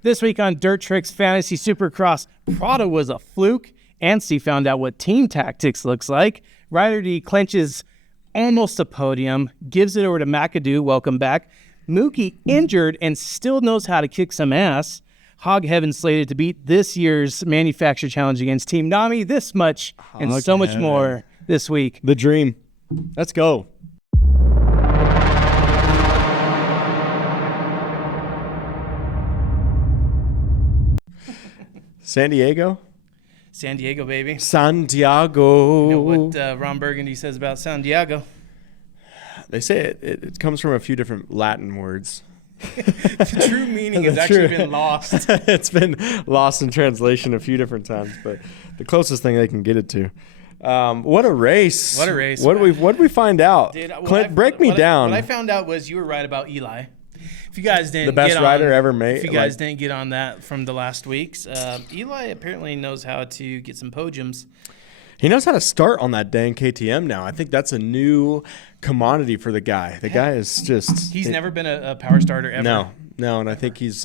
This week on Dirt Tricks Fantasy Supercross, Prado was a fluke. Anstey found out what team tactics looks like. Ryder D clenches almost a podium, gives it over to McAdoo. Welcome back. Mookie injured and still knows how to kick some ass. Hog Heaven slated to beat this year's Manufacturer Challenge against Team Nami. This much and so much more this week. The dream. Let's go. San Diego, baby. Santiago. You know what Ron Burgundy says about San Diego? They say it comes from a few different Latin words. The true meaning has actually been lost. It's been lost in translation a few different times, but the closest thing they can get it to. What a race! What a race! What did we find out? Dude, Clint, break me down. What I found out was you were right about Eli. If you guys didn't the best rider ever made. If you guys didn't get on that from the last weeks, Eli apparently knows how to get some podiums. He knows how to start on that dang KTM now. I think that's a new commodity for the guy. The guy is just—he's never been a power starter ever. No, and I think he's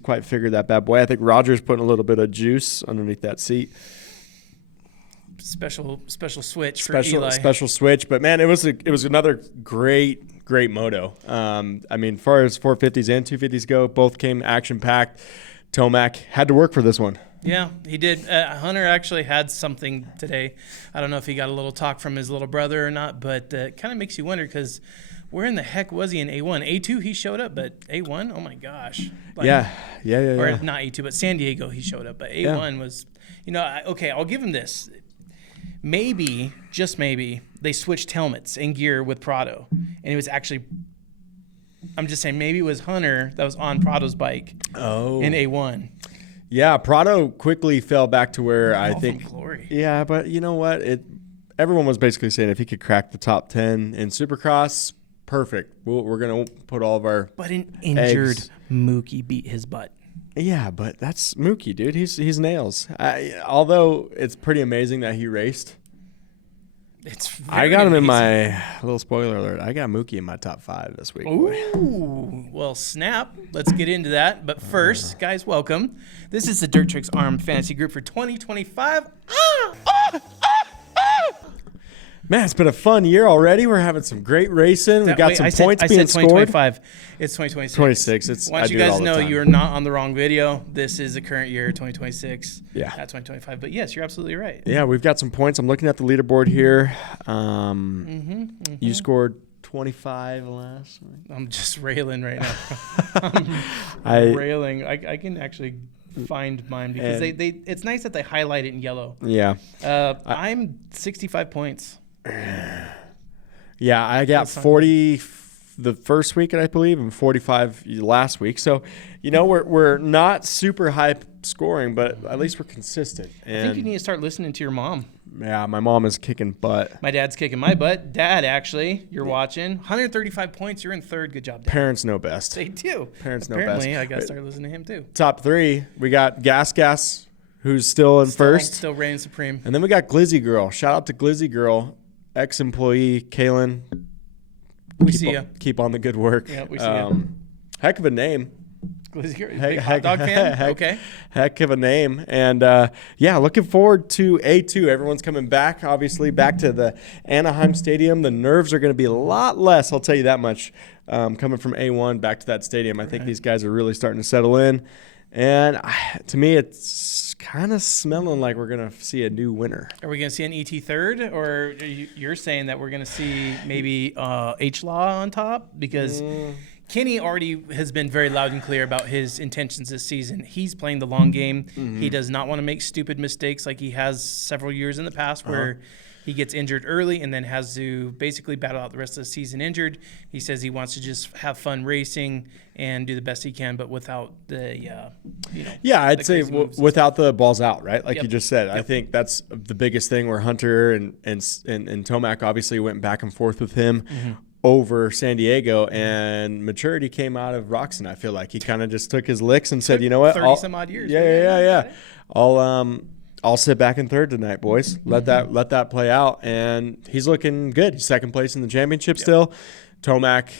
quite figured that bad boy. I think Roger's putting a little bit of juice underneath that seat. Special switch for Eli. Special switch, but man, it was another great moto. I mean, as far as 450s and 250s go, both came action packed. Tomac had to work for this one. Yeah, he did. Hunter actually had something today. I don't know if he got a little talk from his little brother or not, but it kind of makes you wonder because where in the heck was he in A1? A2 he showed up, but A1, oh my gosh. Yeah. Or not A2, but San Diego he showed up, but A1 was, okay, I'll give him this. Maybe, just maybe, they switched helmets and gear with Prado, and it was actually, I'm just saying, maybe it was Hunter that was on Prado's bike in A1. Yeah, Prado quickly fell back to where I think. Glory. Yeah, but you know what? Everyone was basically saying if he could crack the top 10 in Supercross, perfect. We're gonna put all of our. But an injured eggs. Mookie beat his butt. Yeah, but that's Mookie, dude. He's nails. Although it's pretty amazing that he raced. I got him in my little spoiler alert. I got Mookie in my top 5 this week. Ooh, well, snap. Let's get into that. But first, guys, welcome. This is the Dirt Tricks Armed Fantasy Group for 2025. Man, it's been a fun year already. We're having some great racing. We got some points being scored. 2025. It's 2026. 26. Once you guys know you're not on the wrong video, this is the current year, 2026. Yeah. Not 2025. But yes, you're absolutely right. Yeah, we've got some points. I'm looking at the leaderboard here. You scored 25 last week. I'm just railing right now. I'm railing. I can actually find mine because they it's nice that they highlight it in yellow. Yeah. I'm 65 points. Yeah, I got 40 the first week, I believe, and 45 last week. So, we're not super high scoring, but at least we're consistent. And I think you need to start listening to your mom. Yeah, my mom is kicking butt. My dad's kicking my butt. Dad, actually, you're watching. 135 points. You're in third. Good job, Dad. Parents know best. They do. Parents know Apparently, best. I got to start listening to him, too. Top 3, we got Gas, who's still in first. Still reigning supreme. And then we got Glizzy Girl. Shout out to Glizzy Girl, ex-employee Kaylin. We see you. Keep on the good work. Yeah, we see you. Heck of a name. Big hot dog fan? Okay. Heck of a name. And, looking forward to A2. Everyone's coming back, obviously, back to the Anaheim Stadium. The nerves are going to be a lot less, I'll tell you that much, coming from A1 back to that stadium. I think these guys are really starting to settle in. And to me, it's kind of smelling like we're going to see a new winner. Are we going to see an ET third? Or you're saying that we're going to see maybe H-Law on top? Because Kenny already has been very loud and clear about his intentions this season. He's playing the long game. Mm-hmm. He does not want to make stupid mistakes like he has several years in the past where he gets injured early and then has to basically battle out the rest of the season injured. He says he wants to just have fun racing and do the best he can, but without the, I'd say without the balls out, right? Like Yep. you just said. Yep. I think that's the biggest thing where Hunter and Tomac obviously went back and forth with him over San Diego, and maturity came out of Roxon. I feel like he kind of just took his licks and said, you know what? 30 some odd years. Yeah. I'll sit back in third tonight, boys. Let that play out, and he's looking good. He's second place in the championship still. Tomac,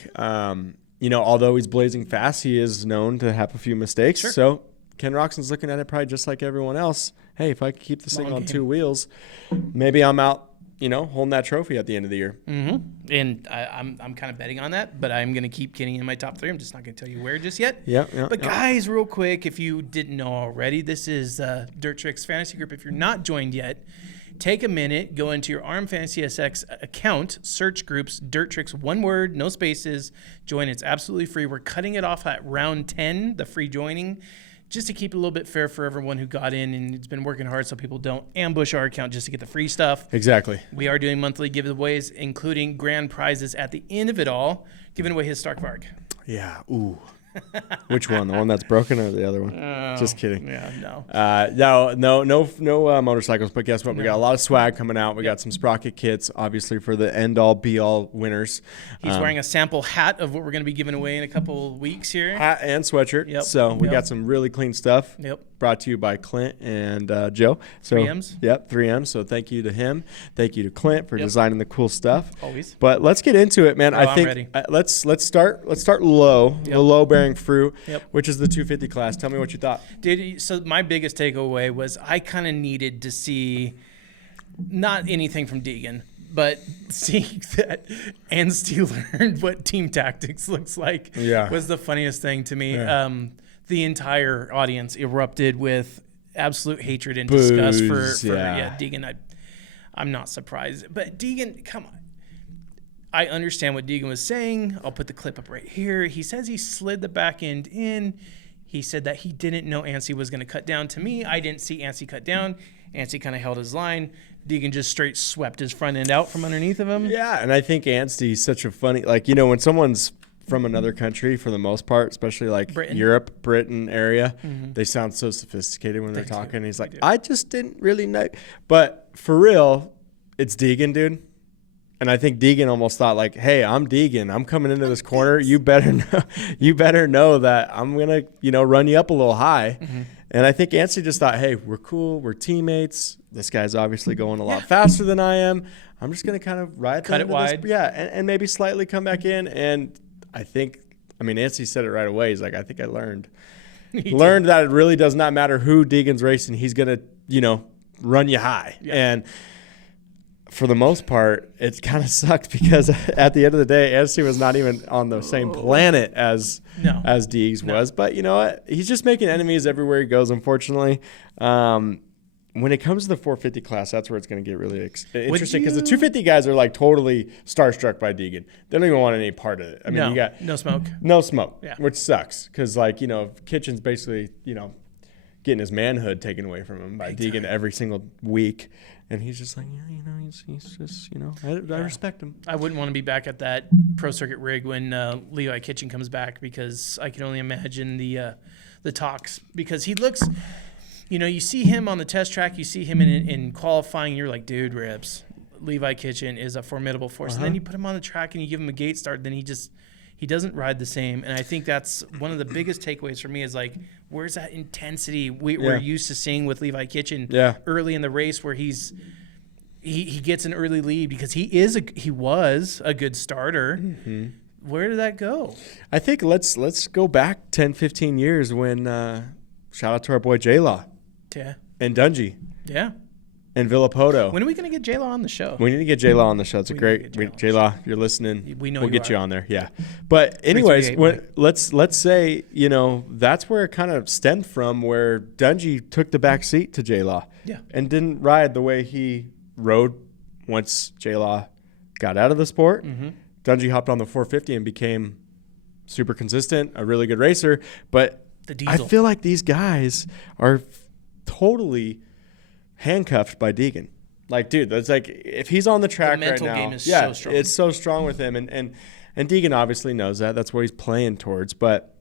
although he's blazing fast, he is known to have a few mistakes. Sure. So Ken Roxon's looking at it probably just like everyone else. Hey, if I could keep this thing on 2 wheels, maybe I'm out, holding that trophy at the end of the year. Mm-hmm. And I'm kind of betting on that, but I'm going to keep Kenny in my top 3. I'm just not going to tell you where just yet. But guys, real quick, if you didn't know already, this is Dirt Tricks Fantasy Group. If you're not joined yet, take a minute, go into your ARM Fantasy SX account, search groups, Dirt Tricks, one word, no spaces, join. It's absolutely free. We're cutting it off at round 10, the free joining, just to keep it a little bit fair for everyone who got in and it's been working hard so people don't ambush our account just to get the free stuff. Exactly. We are doing monthly giveaways, including grand prizes at the end of it all, giving away his Starkvarg. Yeah. Ooh. Which one? The one that's broken or the other one? Just kidding. Yeah, no. No motorcycles. But guess what? We got a lot of swag coming out. We got some Sprocket kits, obviously, for the end-all, be-all winners. He's wearing a sample hat of what we're going to be giving away in a couple weeks here. Hat and sweatshirt. Yep. So we got some really clean stuff. Yep. Brought to you by Clint and Joe. So 3Ms. Yep, 3M. So thank you to him. Thank you to Clint for designing the cool stuff. Always. But let's get into it, man. I think I'm ready. Let's start low, the low-bearing fruit, Yep. which is the 250 class. Tell me what you thought. So my biggest takeaway was I kind of needed to see not anything from Deegan, but seeing that Anstey learned what team tactics looks like was the funniest thing to me. Yeah. The entire audience erupted with absolute hatred and disgust for Deegan. I'm not surprised. But Deegan, come on. I understand what Deegan was saying. I'll put the clip up right here. He says he slid the back end in. He said that he didn't know Anstey was going to cut down. To me, I didn't see Anstey cut down. Anstey kind of held his line. Deegan just straight swept his front end out from underneath of him. Yeah, and I think Anstey's such a funny, when someone's from another country, for the most part, especially like Britain. Europe, Britain area, they sound so sophisticated when they're talking. He's like, I just didn't really know. But for real, it's Deegan, dude. And I think Deegan almost thought like, hey, I'm Deegan. I'm coming into this corner. You better know that I'm going to, run you up a little high. Mm-hmm. And I think Anstey just thought, hey, we're cool. We're teammates. This guy's obviously going a lot faster than I am. I'm just going to kind of ride cut it wide. And maybe slightly come back in. And Anstey said it right away. He's like, I think I learned that it really does not matter who Deegan's racing. He's going to, run you high. Yeah. And for the most part, it kind of sucked because at the end of the day, Anstey was not even on the same planet as Deegs was. But you know what? He's just making enemies everywhere he goes, unfortunately. When it comes to the 450 class, that's where it's going to get really interesting because the 250 guys are like totally starstruck by Deegan. They don't even want any part of it. I mean, you got no smoke. No smoke, which sucks because, Kitchen's basically, getting his manhood taken away from him by Deegan every single week. And he's just like, he's just, I respect him. I wouldn't want to be back at that pro circuit rig when Levi Kitchen comes back because I can only imagine the talks because he looks. You see him on the test track, you see him in qualifying, you're like, dude, rips. Levi Kitchen is a formidable force. And then you put him on the track and you give him a gate start, then he doesn't ride the same. And I think that's one of the biggest takeaways for me is like, where's that intensity we're used to seeing with Levi Kitchen early in the race where he gets an early lead because he was a good starter. Mm-hmm. Where did that go? I think let's go back 10, 15 years when shout out to our boy J-Law. Yeah. And Dungy. Yeah. And Villapoto. When are we going to get J-Law on the show? We need to get J-Law on the show. It's J-Law, you're listening. We'll get you on there. Yeah. But anyways, let's say, that's where it kind of stemmed from where Dungy took the back seat to J-Law. Yeah. And didn't ride the way he rode once J-Law got out of the sport. Mm-hmm. Dungy hopped on the 450 and became super consistent, a really good racer. But I feel like these guys are totally handcuffed by Deegan. Like, dude, that's like if he's on the track right now. The mental game is so strong. It's so strong with him, and Deegan obviously knows that. That's what he's playing towards. But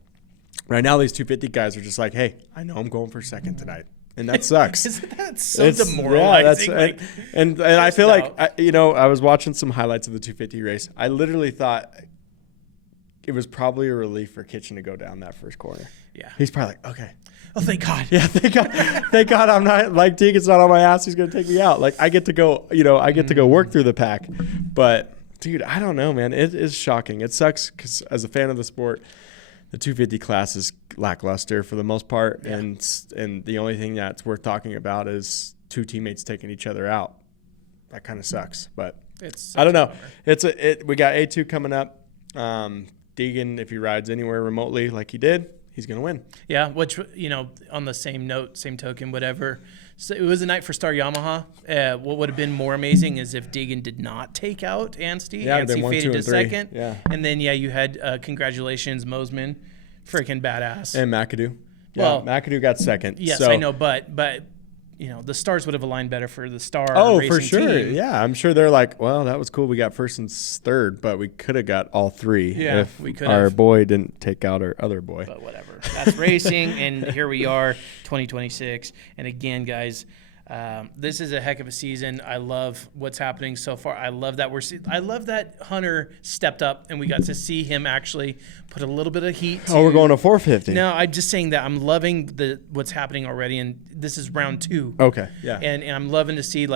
right now, these 250 guys are just like, hey, I know I'm going for second tonight, and that sucks. Isn't that so demoralizing? Yeah, and I feel like I was watching some highlights of the 250 race. I literally thought it was probably a relief for Kitchen to go down that first corner. Yeah, he's probably like, okay. Oh, thank God. Yeah, thank God. Thank God I'm not, like, Deegan's not on my ass. He's going to take me out. Like, I get to go, I get to go work through the pack. But Dude, I don't know, man. It is shocking. It sucks because as a fan of the sport, the 250 class is lackluster for the most part, and the only thing that's worth talking about is two teammates taking each other out. That kind of sucks, but I don't know. We got A2 coming up. Deegan, if he rides anywhere remotely like he did, he's going to win. Yeah, which, on the same note, same token, whatever. So it was a night for Star Yamaha. What would have been more amazing is if Deegan did not take out Anstey. Yeah, Anstey faded to second. Yeah. And then, you had congratulations, Mosman. Freaking badass. And McAdoo. Yeah, Well, McAdoo got second. Yes, so. I know, but the stars would have aligned better for the Star racing for sure. team. Yeah, I'm sure they're like, well, that was cool. We got first and third, but we could have got all three if we could our have. boy didn't take out our other boy. But whatever. That's racing, and here we are, 2026. And again, guys, this is a heck of a season. I love what's happening so far. I love that I love that Hunter stepped up, and we got to see him actually put a little bit of heat. We're going to 450. No, I'm just saying that I'm loving what's happening already, and this is round 2. Okay, yeah. And I'm loving to see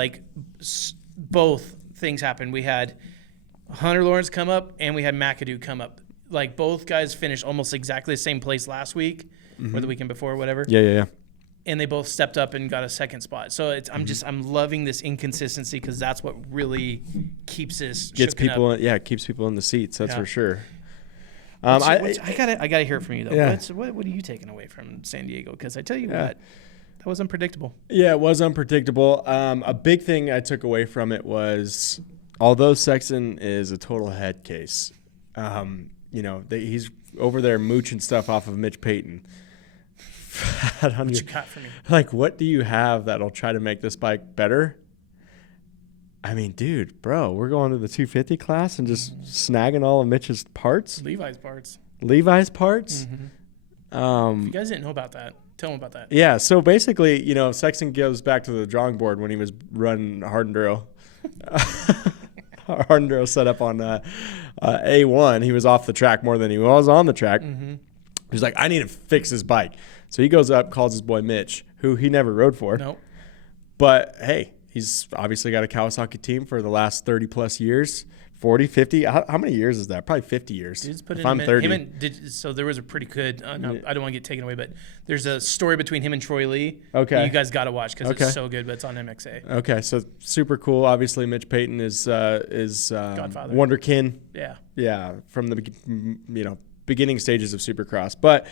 both things happen. We had Hunter Lawrence come up, and we had McAdoo come up. Like, both guys finished almost exactly the same place last week or the weekend before, whatever. Yeah. And they both stepped up and got a second spot. So I'm loving this inconsistency because that's what really keeps us Gets people up. it keeps people in the seats, that's for sure. I gotta hear it from you though. Yeah. What are you taking away from San Diego? Because I tell you what, that was unpredictable. Yeah, it was unpredictable. A big thing I took away from it was, although Sexton is a total head case, he's over there mooching stuff off of Mitch Payton. What you got for me? Like, what do you have that'll try to make this bike better? I mean, dude, we're going to the 250 class and just snagging all of Mitch's parts? Levi's parts. Mm-hmm. If you guys didn't know about that, tell them about that. Yeah, so basically, Sexton goes back to the drawing board when he was running hard enduro. Hard enduro set up on A1. He was off the track more than he was on the track. Mm-hmm. He's like, I need to fix this bike. So he goes up, calls his boy Mitch, who he never rode for. Nope. But, hey, he's obviously got a Kawasaki team for the last 30-plus years, 40, 50. How many years is that? Probably 50 years. Dude's put if I'm 30. So there was a pretty good I don't want to get taken away, but there's a story between him and Troy Lee. Okay. That you guys got to watch because it's so good, but it's on MXA. Okay, so super cool. Obviously, Mitch Payton is Godfather. Wonderkin. Yeah. Yeah, from the beginning stages of Supercross. But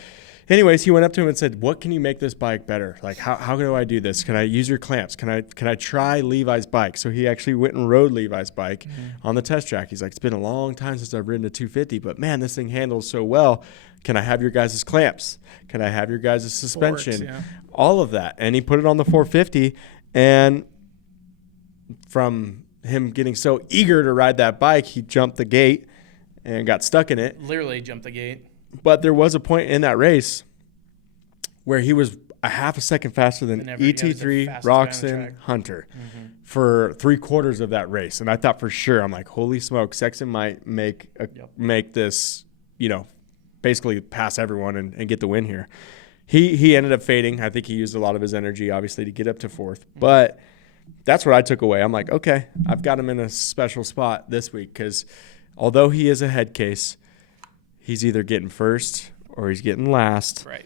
anyways, he went up to him and said, what can you make this bike better? Like, how do I do this? Can I use your clamps? Can I try Levi's bike? So he actually went and rode Levi's bike on the test track. He's like, it's been a long time since I've ridden a 250, but man, this thing handles so well. Can I have your guys' clamps? Can I have your guys' suspension? Forks, all of that. And he put it on the 450, and from him getting so eager to ride that bike, he jumped the gate and got stuck in it. Literally jumped the gate. But there was a point in that race where he was a half a second faster than ET3, Roxon, Hunter for 3/4 of that race. And I thought for sure, I'm like, holy smoke, Sexton might make this, basically pass everyone and get the win here. He ended up fading. I think he used a lot of his energy, obviously, to get up to 4th. But that's what I took away. I'm like, okay, I've got him in a special spot this week because although he is a head case, he's either getting first or he's getting last. Right.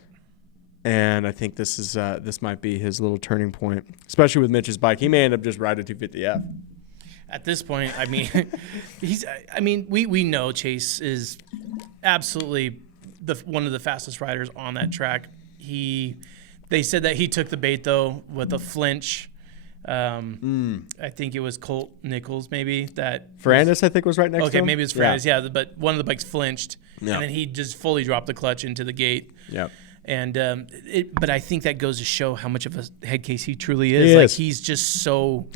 And I think this might be his little turning point, especially with Mitch's bike. He may end up just riding 250F. At this point, I mean, we know Chase is absolutely one of the fastest riders on that track. They said that he took the bait though with a flinch. I think it was Colt Nichols maybe that Ferrandis I think was right next to him. Okay, maybe it's Ferrandis, yeah. But one of the bikes flinched, and then he just fully dropped the clutch into the gate. Yep. And but I think that goes to show how much of a head case he truly is. Like he's just so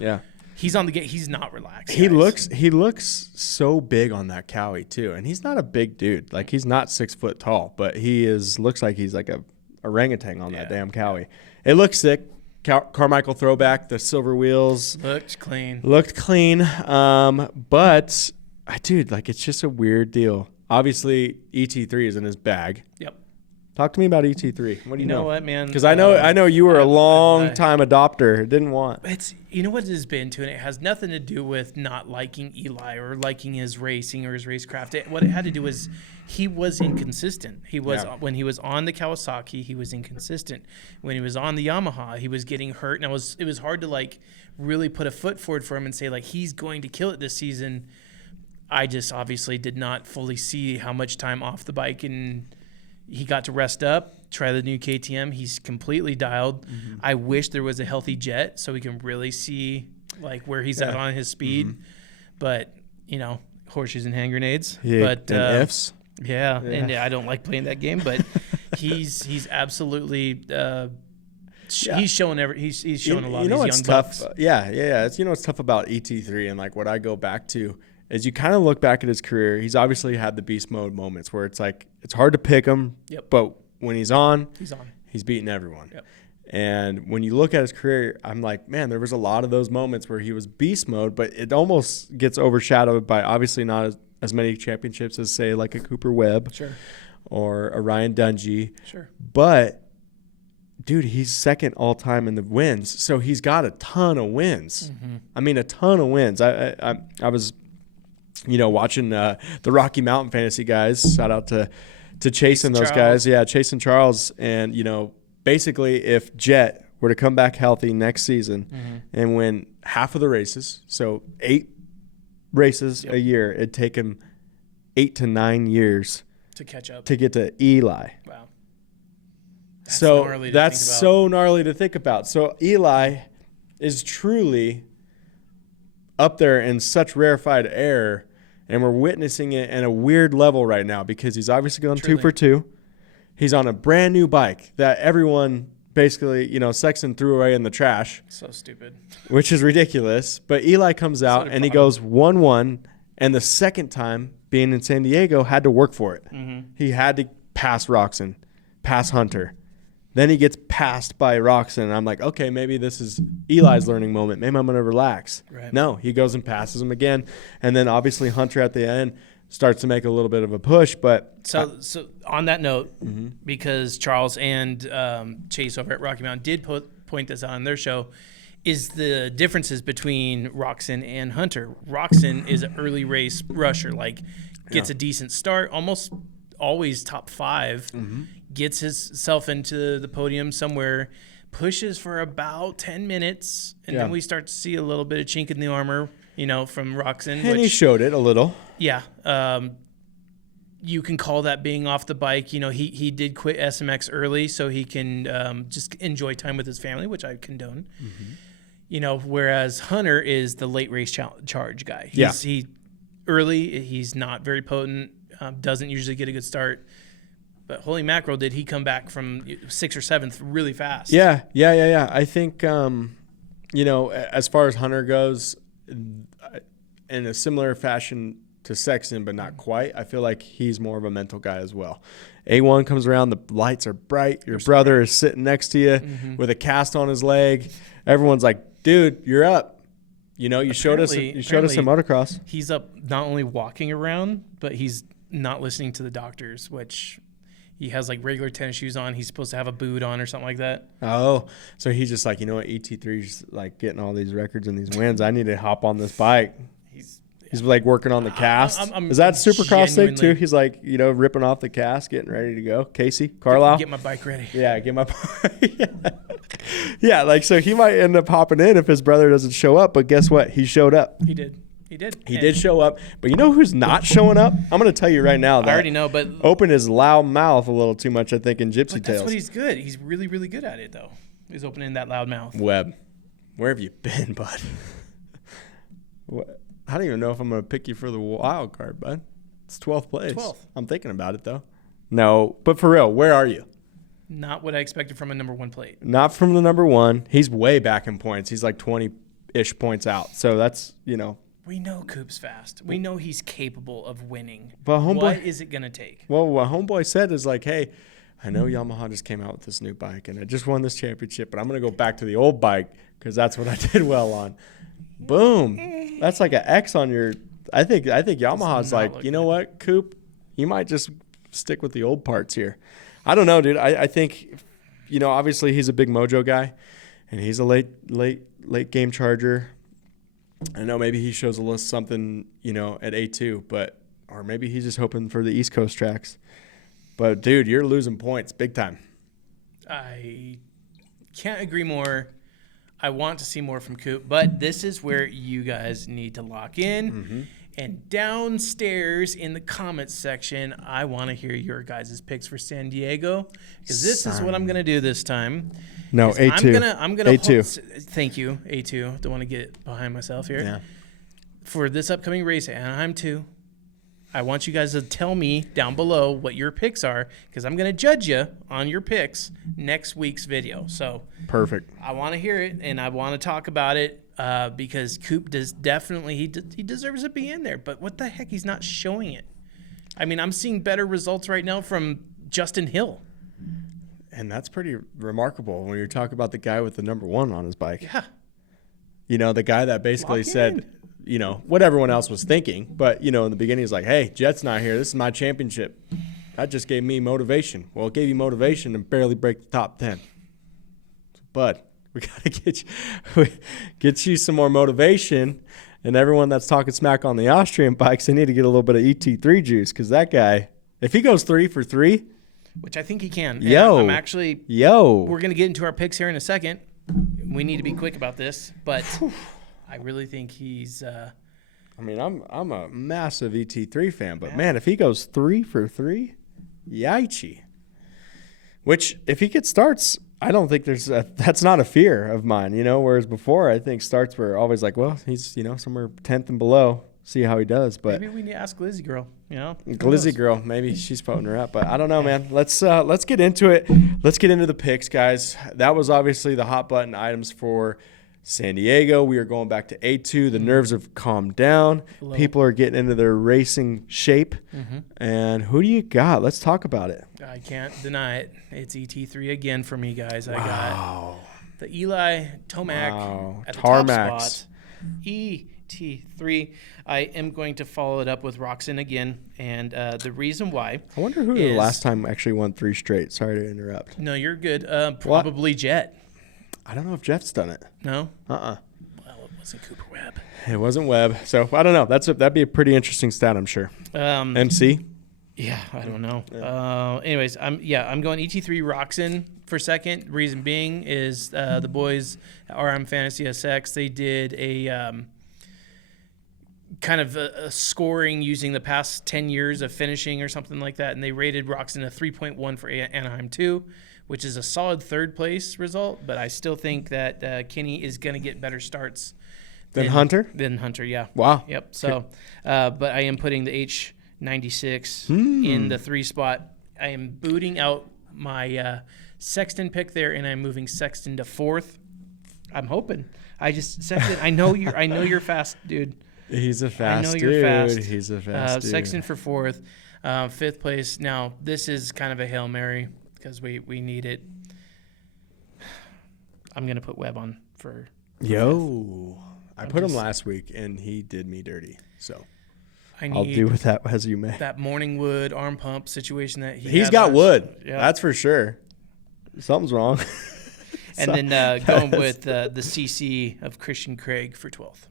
he's on the gate. He's not relaxed. He looks so big on that Cowie too, and he's not a big dude. Like he's not 6 foot tall, but looks like he's like a orangutan on that damn Cowie. It looks sick. Carmichael throwback, the silver wheels. Looked clean. But, dude, like, it's just a weird deal. Obviously, ET3 is in his bag. Yep. Talk to me about ET3. What do you know? You know what, man? Because I know you were a long time adopter. Didn't want. It's what it has been to, and it has nothing to do with not liking Eli or liking his racing or his racecraft. What it had to do was he was inconsistent. When he was on the Kawasaki, he was inconsistent. When he was on the Yamaha, he was getting hurt, and it was hard to like really put a foot forward for him and say like he's going to kill it this season. I just obviously did not fully see how much time off the bike and. He got to rest up, try the new KTM. He's completely dialed. Mm-hmm. I wish there was a healthy jet so we can really see like where he's at on his speed. Mm-hmm. But, horseshoes and hand grenades. Yeah, but and ifs. Yeah, and I don't like playing that game, but he's absolutely he's showing he's showing a lot of these young bucks. Yeah. It's what's tough about ET3 and like what I go back to is you kind of look back at his career. He's obviously had the beast mode moments where it's like it's hard to pick him. Yep. But when he's on. He's beating everyone. Yep. And when you look at his career, I'm like, man, there was a lot of those moments where he was beast mode, but it almost gets overshadowed by obviously not as many championships as say like a Cooper Webb, sure, or a Ryan Dungey, sure. But dude, he's second all time in the wins, so he's got a ton of wins. Mm-hmm. I mean, a ton of wins. I was. Watching the Rocky Mountain Fantasy guys, shout out to Chase and those guys. Yeah, Chase and Charles. And, basically if Jet were to come back healthy next season mm-hmm. and win half of the races, so 8 races a year, it'd take him 8 to 9 years to catch up, to get to Eli. Wow. That's so gnarly to think about. So Eli is truly up there in such rarefied air, and we're witnessing it at a weird level right now because he's obviously gone 2 for 2. He's on a brand new bike that everyone basically, Sexton threw away in the trash. So stupid. Which is ridiculous. But Eli comes out and he goes 1-1, and the second time being in San Diego had to work for it. Mm-hmm. He had to pass Roxon, pass Hunter. Then he gets passed by Roxon, and I'm like, okay, maybe this is Eli's learning moment. Maybe I'm going to relax. Right. No, he goes and passes him again. And then obviously Hunter at the end starts to make a little bit of a push. But So on that note, mm-hmm. because Charles and Chase over at Rocky Mountain did point this out on their show, is the differences between Roxon and Hunter. Roxon is an early race rusher, like gets a decent start, almost always top 5. Mm-hmm. Gets himself into the podium somewhere, pushes for about 10 minutes, and then we start to see a little bit of chink in the armor, from Roxon. And he showed it a little. Yeah. You can call that being off the bike. He did quit SMX early so he can just enjoy time with his family, which I condone. Mm-hmm. Whereas Hunter is the late race charge guy. He's he's not very potent, doesn't usually get a good start. But holy mackerel, did he come back from 6th or 7th really fast? Yeah. I think, as far as Hunter goes, in a similar fashion to Sexton, but not quite, I feel like he's more of a mental guy as well. A1 comes around, the lights are bright. Your brother is sitting next to you mm-hmm. with a cast on his leg. Everyone's like, dude, you're up. You showed us in motocross. He's up not only walking around, but he's not listening to the doctors, which... He has like regular tennis shoes on. He's supposed to have a boot on or something like that. Oh, so he's just like, ET3's like getting all these records and these wins. I need to hop on this bike. He's like working on the cast. Is that supercross thing too? He's like, ripping off the cast, getting ready to go. Casey, Carlisle. Get my bike ready. Yeah, get my bike. Yeah, like so he might end up hopping in if his brother doesn't show up. But guess what? He showed up. He did. He did show up. But you know who's not showing up? I'm going to tell you right now. That I already know, but... Opened his loud mouth a little too much, I think, in Gypsy Tales. That's what he's good. He's really, really good at it, though. He's opening that loud mouth. Webb, where have you been, bud? I don't even know if I'm going to pick you for the wild card, bud. It's 12th place. 12th. I'm thinking about it, though. No, but for real, where are you? Not what I expected from a number 1 plate. Not from the number 1. He's way back in points. He's like 20-ish points out. So that's, We know Coop's fast. We know he's capable of winning. But homeboy, what is it going to take? Well, what homeboy said is like, hey, I know Yamaha just came out with this new bike and I just won this championship, but I'm going to go back to the old bike because that's what I did well on. Boom. That's like an X on your – I think Yamaha's like, you know what, Coop, you might just stick with the old parts here. I don't know, dude. I think, obviously he's a big mojo guy, and he's a late game charger. I know maybe he shows a little something, at A2, or maybe he's just hoping for the East Coast tracks. But, dude, you're losing points big time. I can't agree more. I want to see more from Coop, but this is where you guys need to lock in. Mm-hmm. And downstairs in the comments section, I want to hear your guys' picks for San Diego, because this is what I'm going to do this time. No, A2. I'm gonna A2. Thank you, A2. Don't want to get behind myself here. Yeah. For this upcoming race at Anaheim 2, I want you guys to tell me down below what your picks are, because I'm going to judge you on your picks next week's video. So Perfect. I want to hear it, and I want to talk about it because Coop does definitely he deserves to be in there. But what the heck, he's not showing it. I mean, I'm seeing better results right now from Justin Hill. And that's pretty remarkable when you're talking about the guy with the number 1 on his bike. Yeah. The guy that basically said, what everyone else was thinking. But, in the beginning, he's like, hey, Jet's not here. This is my championship. That just gave me motivation. Well, it gave you motivation to barely break the top 10. Bud, we got to get you some more motivation. And everyone that's talking smack on the Austrian bikes, they need to get a little bit of ET3 juice, because that guy, if he goes 3 for 3, which I think he can. Yo. I'm actually. Yo. We're going to get into our picks here in a second. We need to be quick about this, but I really think he's. I'm a massive ET3 fan, but man, if he goes 3 for 3, yikes. Which, if he gets starts, I don't think that's not a fear of mine, whereas before I think starts were always like, well, he's, somewhere 10th and below, see how he does. But maybe we need to ask Glizzy Girl, Glizzy Girl, maybe she's voting her up, but I don't know, man. Let's get into it. Let's get into the picks, guys. That was obviously the hot button items for San Diego. We are going back to A2. The nerves have calmed down. People are getting into their racing shape. Mm-hmm. And who do you got? Let's talk about it. I can't deny it. It's ET3 again for me, guys. I got the Eli Tomac at the top spot. ET3. I am going to follow it up with Roxon again, and the reason why. I wonder who the last time actually won 3 straight. Sorry to interrupt. No, you're good. Probably Jet. I don't know if Jeff's done it. No? Well, it wasn't Cooper Webb. It wasn't Webb. So, I don't know. That'd be a pretty interesting stat, I'm sure. MC? Yeah, I don't know. Yeah. Anyways, I'm going ET3 Roxon for second. Reason being is the boys at RM Fantasy SX, they did a kind of a scoring using the past 10 years of finishing or something like that, and they rated Roxon a 3.1 for Anaheim 2, which is a solid third place result, but I still think that Kenny is going to get better starts than Hunter? Than Hunter, yeah. Wow. Yep. So, but I am putting the H96 in the 3 spot. I am booting out my Sexton pick there, and I'm moving Sexton to 4th. I'm hoping. Sexton, I know you're fast, dude. He's a fast dude. I know you're fast. He's a fast dude. Sexton for 4th. 5th place. Now, this is kind of a Hail Mary, because we need it. I'm going to put Webb on for Yo. I put him last week, and he did me dirty. So I'll do with that as you may. That morning wood arm pump situation that he's got wood. Yeah. That's for sure. Something's wrong. And then going with the CC of Christian Craig for 12th.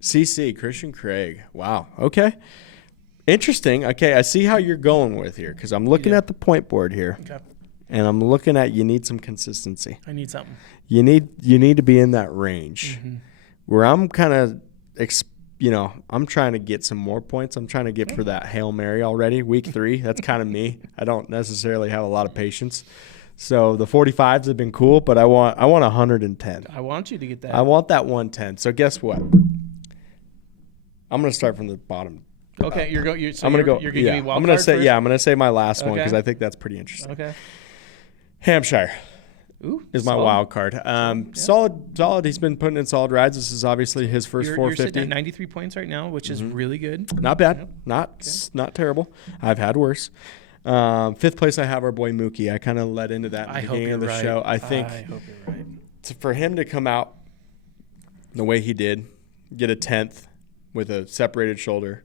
CC, Christian Craig. Wow. Okay. Interesting. Okay, I see how you're going with here, because I'm looking at the point board here. Okay. And I'm looking at you need some consistency. I need something. You need to be in that range. Mm-hmm. Where I'm kind of, I'm trying to get some more points. I'm trying to get for that Hail Mary already, week 3. That's kind of me. I don't necessarily have a lot of patience. So the 45s have been cool, but I want 110. I want you to get that. I want that 110. So guess what? I'm going to start from the bottom. Okay, you're going to give me wild I'm going to say first? I'm going to say my last one, because I think that's pretty interesting. Okay. Hampshire. Ooh, is my wild card. Solid. He's been putting in solid rides. This is obviously his first 450. You're sitting at 93 points right now, which is really good. Not bad. Not terrible. I've had worse. 5th place, I have our boy Mookie. I kind of led into that at the beginning of the show. I think I hope you're right. For him to come out the way he did, get a 10th with a separated shoulder,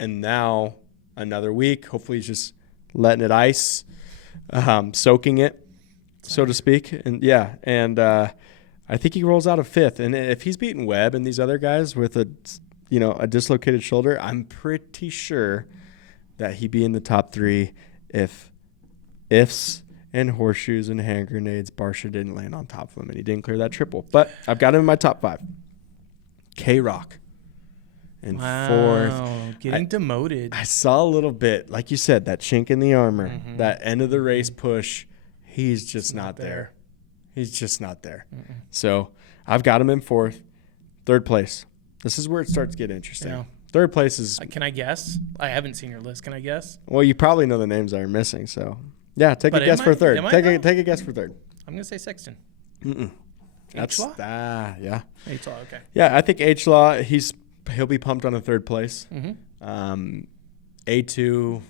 and now another week, hopefully he's just letting it ice, soaking it, so to speak. And I think he rolls out a 5th. And if he's beating Webb and these other guys with a dislocated shoulder, I'm pretty sure that he'd be in the top 3 if ifs and horseshoes and hand grenades, Barsha didn't land on top of him and he didn't clear that triple. But I've got him in my top 5. K-Rock in 4th. Getting demoted. I saw a little bit, like you said, that chink in the armor, that end of the race push. He's just not there. He's just not there. So I've got him in 4th. 3rd place. This is where it starts to get interesting. Yeah. 3rd place is... Can I guess? I haven't seen your list. Can I guess? Well, you probably know the names that are missing, so... Yeah, take a guess for 3rd. Take a guess for 3rd. I'm going to say Sexton. H-Law? Yeah. H-Law, okay. Yeah, I think H-Law, he'll be pumped on a 3rd place. A2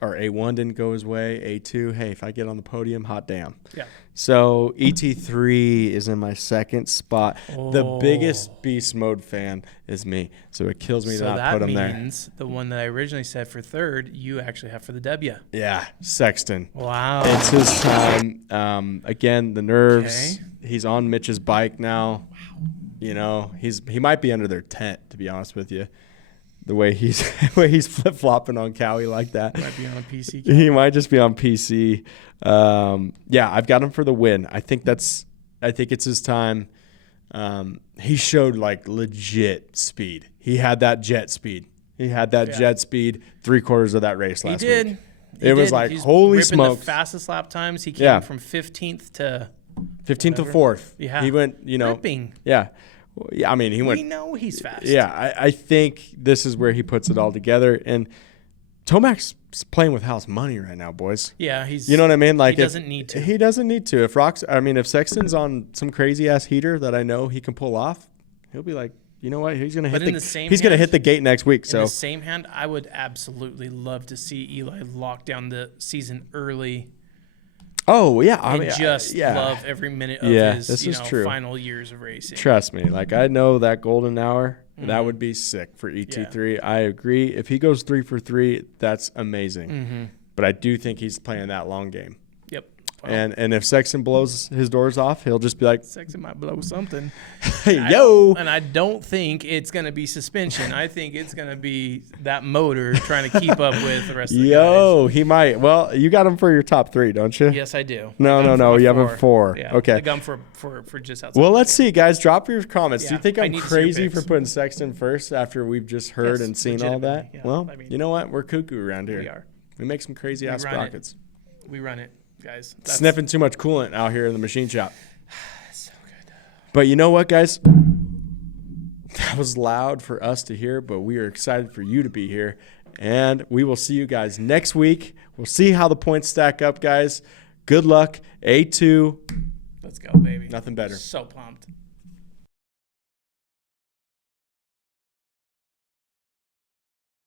or A1 didn't go his way. A2, hey, if I get on the podium, hot damn. Yeah. So ET3 is in my 2nd spot. The biggest beast mode fan is me, so it kills me to not put him there. So that means the one that I originally said for 3rd, you actually have for the W. Yeah, Sexton. Wow. It's his time. Again, the nerves. Okay. He's on Mitch's bike now. Wow. He might be under their tent, to be honest with you. The way he's flip-flopping on Cowie like that. He might be on PC. He might just be on PC. I've got him for the win. I think it's his time. He showed like legit speed. He had that jet speed. Jet speed 3/4 of that race last week. It was like, holy smokes. The fastest lap times. He came from 15th to 4th. Yeah. He went, ripping. Yeah. Yeah, I mean, he went. We know he's fast. Yeah, I think this is where he puts it all together. And Tomac's playing with house money right now, boys. Yeah, he's. You know what I mean? Like, he doesn't need to. He doesn't need to. If Sexton's on some crazy ass heater that I know he can pull off, he'll be like, you know what? He's gonna hit the gate next week. In the same hand, I would absolutely love to see Eli lock down the season early. Oh, yeah. Love every minute of his final years of racing. Trust me. Like, I know that golden hour, that would be sick for ET3. Yeah. I agree. If he goes 3 for 3, that's amazing. But I do think he's playing that long game. Yep. Wow. And if Sexton blows his doors off, he'll just be like, Sexton might blow something. Yo. And I don't think it's going to be suspension. I think it's going to be that motor trying to keep up with the rest of the guys. He might. Well, you got him for your top 3, don't you? Yes, I do. No. You have him 4. Yeah, okay. I got him for just outside. Well, let's see, guys. Drop your comments. Yeah, do you think I'm crazy for putting Sexton first after we've just heard and seen all that? Yeah, well, you know what? We're cuckoo around here. We are. We make some crazy ass sprockets. We run it, guys. Sniffing too much coolant out here in the machine shop. So good. But you know what, guys? That was loud for us to hear, but we are excited for you to be here. And we will see you guys next week. We'll see how the points stack up, guys. Good luck. A2. Let's go, baby. Nothing better. So pumped.